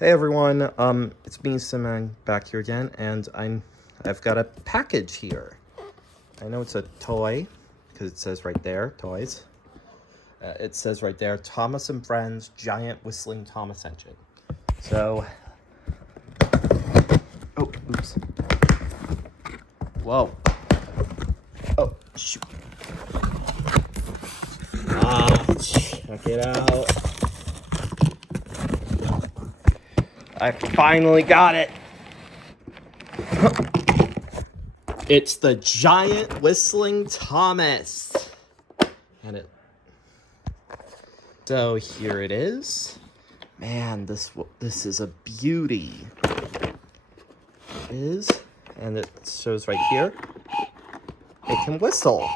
Hey everyone, it's me, Simon, back here again, and I've got a package here. I know it's a toy, because it says right there, toys. It says right there, Thomas and Friends Giant Whistling Thomas Engine. So, oh, oops. Whoa. Oh, shoot. Check it out. I finally got it. It's the Giant Whistling Thomas. So here it is. Man, this is a beauty. It is, and it shows right here. It can whistle.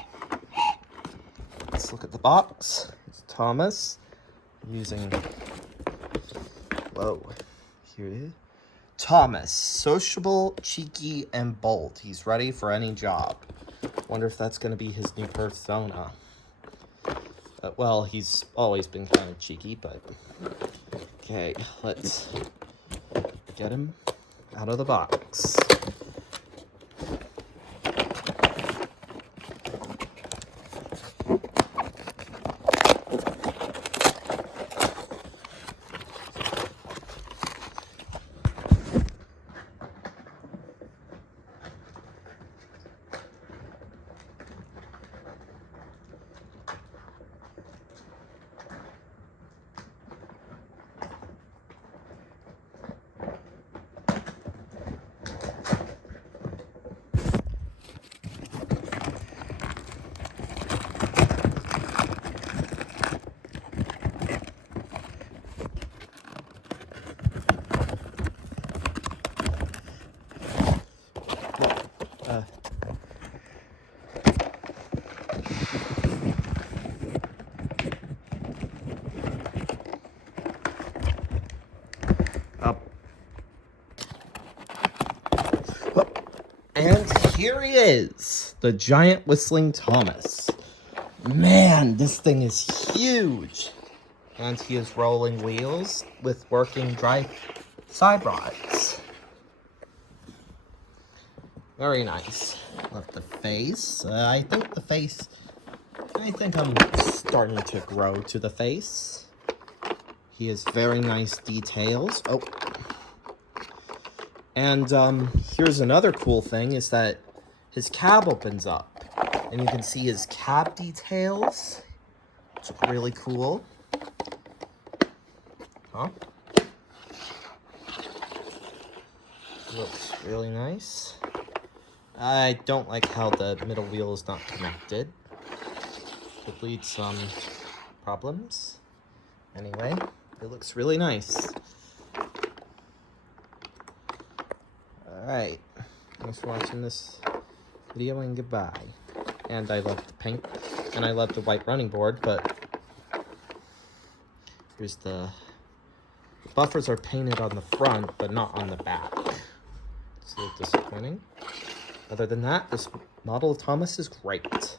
Let's look at the box. It's Thomas using. Whoa, here it is. Thomas, sociable, cheeky, and bold. He's ready for any job. Wonder if that's going to be his new persona. Well, he's always been kind of cheeky, but... Okay, let's get him out of the box. And here he is, the Giant Whistling Thomas. Man, this thing is huge. And he has rolling wheels with working drive side rods. Very nice. Love the face. I think I'm starting to grow to the face. He has very nice details. Oh. And here's another cool thing is that his cab opens up. And you can see his cab details. It's really cool. Huh? Looks really nice. I don't like how the middle wheel is not connected. Could lead some problems. Anyway, it looks really nice. Alright, thanks for watching this video and goodbye. And I love the pink, and I love the white running board, but here's the buffers are painted on the front, but not on the back. It's a little disappointing. Other than that, this model of Thomas is great.